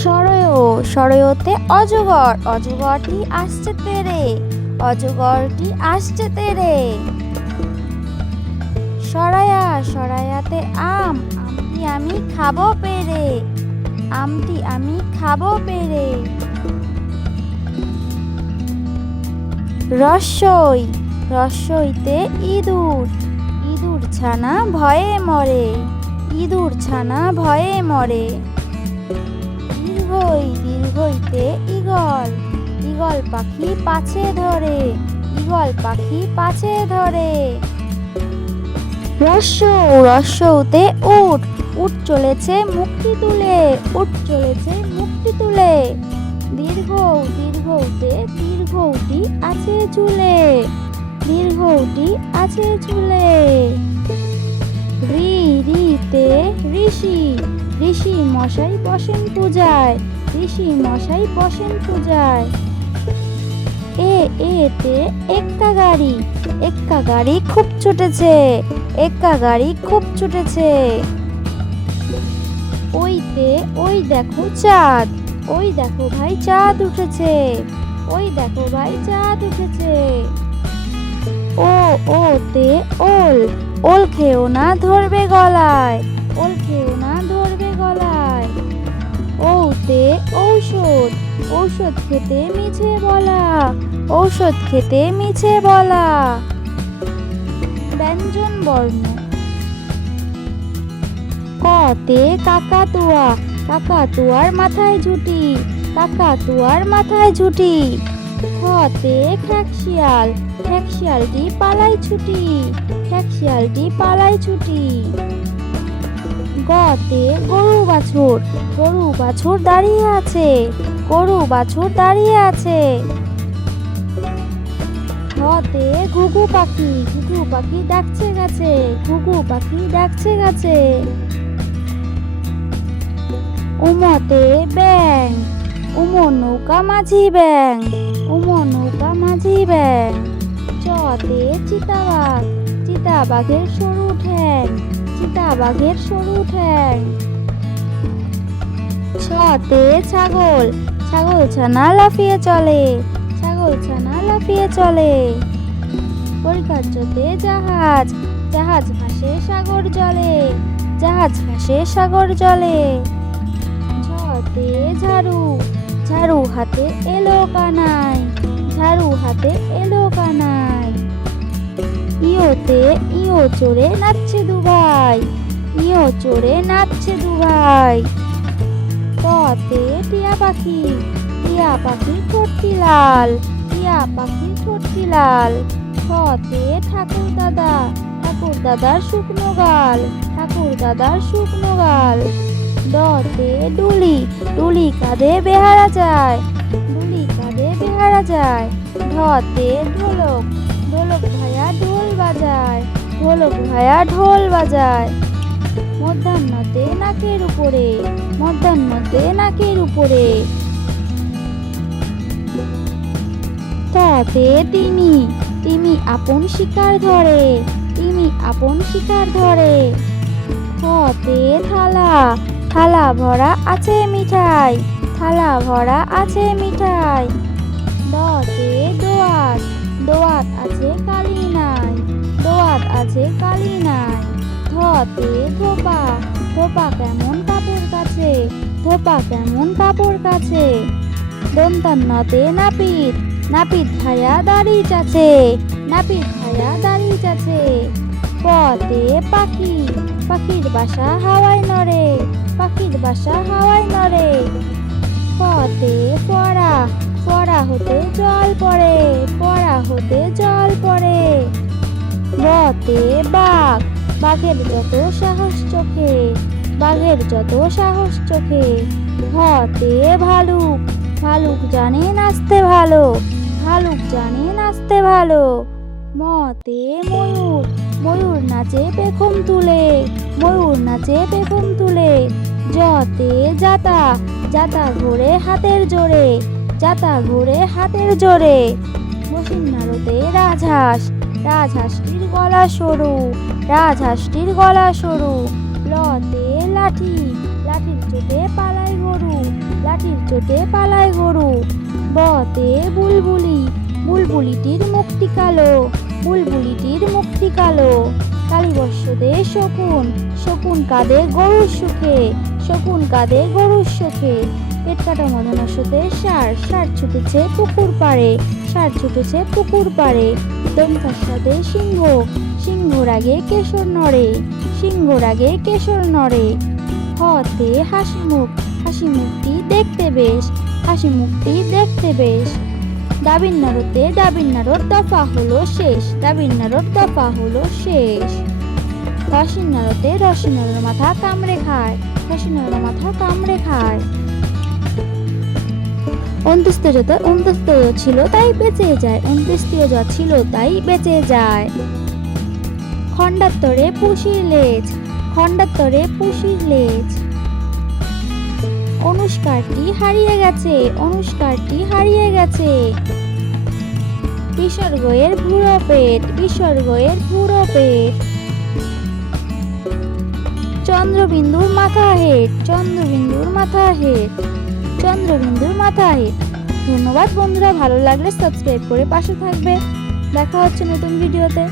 সরয়, সরয়তে অজগর, অজগরটি আসছে তেরে, অজগরটি আসছে তেরে। সরায়া, সরায়াতে আম, আমটি আমি খাবো পেরে, আমটি আমি খাবো পেরে। রস্যই, রস্যইতে ইঁদুর, ইঁদুর ছানা ভয়ে মরে, ইঁদুর ছানা ভয়ে মরে। দীর্ঘই, দীর্ঘইতে ঈগল, ঈগল পাখি পাছে ধরে, ঈগল পাখি পাছে ধরে। রস্য, রস্যতে উট, উট চলেছে মুখটি তুলে, উট চলেছে মুখটি তুলে। দীর্ঘ, দীর্ঘতে দীর্ঘটি আছে চুলে, দীর্ঘটি আছে চুলে। রি, রিতে ঋষি, ঋষি মশাই বসেন পূজায়, ঋষি মশাই বসেন পূজায়। এতে এক্কা গাড়ি, এক্কা গাড়ি খুব ছুটেছে, এক্কা গাড়ি খুব ছুটেছে। ওইতে ওই দেখো চাঁদ, ওই দেখো ভাই চাঁদ উঠেছে, ওই দেখো ভাই চাঁদ উঠেছে। ওতে ওল, ওল খেও না ধরবে গলায়, ওল খেও না ধরবে গলায়। ওতে ঔষধ, ঔষধ খেতে মিছে বলা, ঔষধ খেতে মিছে বলা। ব্যঞ্জন বর্ণ। কতে কাকাতুয়া, কাকাতুয়ার মাথায় ঝুঁটি, কাকাতুয়ার মাথায় ঝুঁটি। খতে খ্যাকশিয়াল, খ্যাকশিয়ালটি পালায় ছুটি, খ্যাকশিয়ালটি পালায় ছুটি। গতে গরু বাছুর, গরু বাছুর দাঁড়িয়ে আছে, গরু বাছুর দাঁড়িয়ে আছে। ঘতে ঘুঘু পাখি, ঘুঘু পাখি ডাকছে গাছে, ঘুঘু পাখি ডাকছে গাছে। উমতে ব্যাং, উমো নৌকা মাঝি ব্যাং, উমো নৌকা মাঝি ব্যাং। চতে চিতাবাঘ, চিতাবাঘের সরু ঠ্যাং, চিতাবাঘের সরু ঠ্যাং। ছতে ছাগল, ছাগল ছানা লাফিয়ে চলে, ছাগল ছানা লাফিয়ে চলে। পরিকার্যতে জাহাজ, জাহাজ ভাসে সাগর জলে, জাহাজ ভাসে সাগর জলে। ঝতে ঝাড়ু, ঝাড়ু হাতে এলো কানাই, ঝাড়ু হাতে এলো কানাই। ইয়োতে ইয়ো চড়ে নাচছে দুভাই, ইয়ো চড়ে নাচছে দুভাই। ততে টিয়া পাখি, টিয়া পাখির ঠোঁটটি লাল, টিয়া পাখির ঠোঁটটি লাল। খতে ঠাকুর দাদা, ঠাকুর দাদার শুকনো গাল, ঠাকুর দাদার শুকনো গাল। দতে ডুলি, ডুলি কাঁধে বেহারা যায়, ডুলি কাঁধে বেহারা যায়। ঢতে ঢোলক, ঢোলক ভায়া ঢোল বাজায়, ঢোলক ভায়া ঢোল বাজায়। মধ্যাহ্নতে নাকের উপরে, মধ্যাহ্নতে নাকের উপরে। ততে তিমি, তিমি আপন শিকার ধরে, তিমি আপন শিকার ধরে। থতে থালা, থালা ভরা আছে মিঠাই, থালা ভরা আছে মিঠাই। দতে দোয়াত, দোয়াত আছে কালি নাই, দোয়াত আছে কালি নাই। ধতে ধোপা, ধোপা কেমন কাপড় কাছে, ধোপা কেমন কাপড় কাছে। দন্তান্নতে নাপিত, নাপিত ভায়া দাড়ি চাচে, নাপিত ভায়া দাড়ি চাচে। পতে পাখি, পাখির বাসা হাওয়ায় নড়ে, পাখির বাসা হাওয়ায় নড়ে। পতে পড়া, পড়া হতে জল পড়ে, পড়া হতে জল পড়ে। বতে বাঘ, বাঘের যত সাহস চোখে, বাঘের যত সাহস চোখে। ভতে ভালুক, ভালুক জানে নাচতে ভালো, ভালুক জানে নাচতে ভালো। মতে ময়ূর, ময়ূর নাচে পেখম তুলে, ময়ূর নাচে পেখম তুলে। যতে জাতা, জাতা ঘোরে হাতের জোরে, জাতা ঘোরে হাতের জোরে। বসিন্নারতে রাজহাঁস, রাজহাঁসটির গলা সরু, রাজহাঁসটির গলা সরু। লতে লাঠি, লাঠির চোটে পালায় গরু, চোটে পালায় গরু। বতে বুলবুলি, বুলবুলিটির মুখটি কালো, বুলবুলিটির মুখটি কালো। কালীবর্ষদে শকুন, শকুন কাঁদে গরুর সুখে, শকুন কাঁদে গরুর সুখে। পেট কাটা মদনাসতে ষাঁড়, ষাঁড় ছুটেছে পুকুর পাড়ে, ষাঁড় ছুটেছে পুকুর পাড়ে। দমকার সাথে সিংহ, সিংহর আগে কেশর নড়ে, সিংহর আগে কেশর নড়ে। হতে হাসি মুখ, হাসি মুখটি দেখতে বেশ, হাসি মুখটি দেখতে বেশ। ডাবির নাড়তে ডাবির নাড়র দফা হলো শেষ, ডাবির নাড়র দফা হলো শেষ। রসির নাড়তে রসির নাড়র মাথা কামড়ে খায়, রসির নাড়র মাথা কামড়ে খায়। অন্ত্যেষ্টিয় ছিল তাই বেঁচে যায়, অন্ত্যেষ্টিয় যা ছিল তাই বেঁচে যায়। খণ্ডাত্তরে পুষির লেজ, খণ্ডাত্তরে পুষির লেজ। অনুষ্কারটি হারিয়ে গেছে, অনুষ্কারটি হারিয়ে গেছে। বিসর্গয়ের ভুরো পেট, বিসর্গয়ের ভুরো পেট। চন্দ্রবিন্দুর মাথা হেট, চন্দ্রবিন্দুর মাথা হেট, চন্দ্রবিন্দুর মাথা হেট। ধন্যবাদ বন্ধুরা, ভালো লাগলে সাবস্ক্রাইব করে পাশে থাকবে। দেখা হচ্ছে নতুন ভিডিওতে।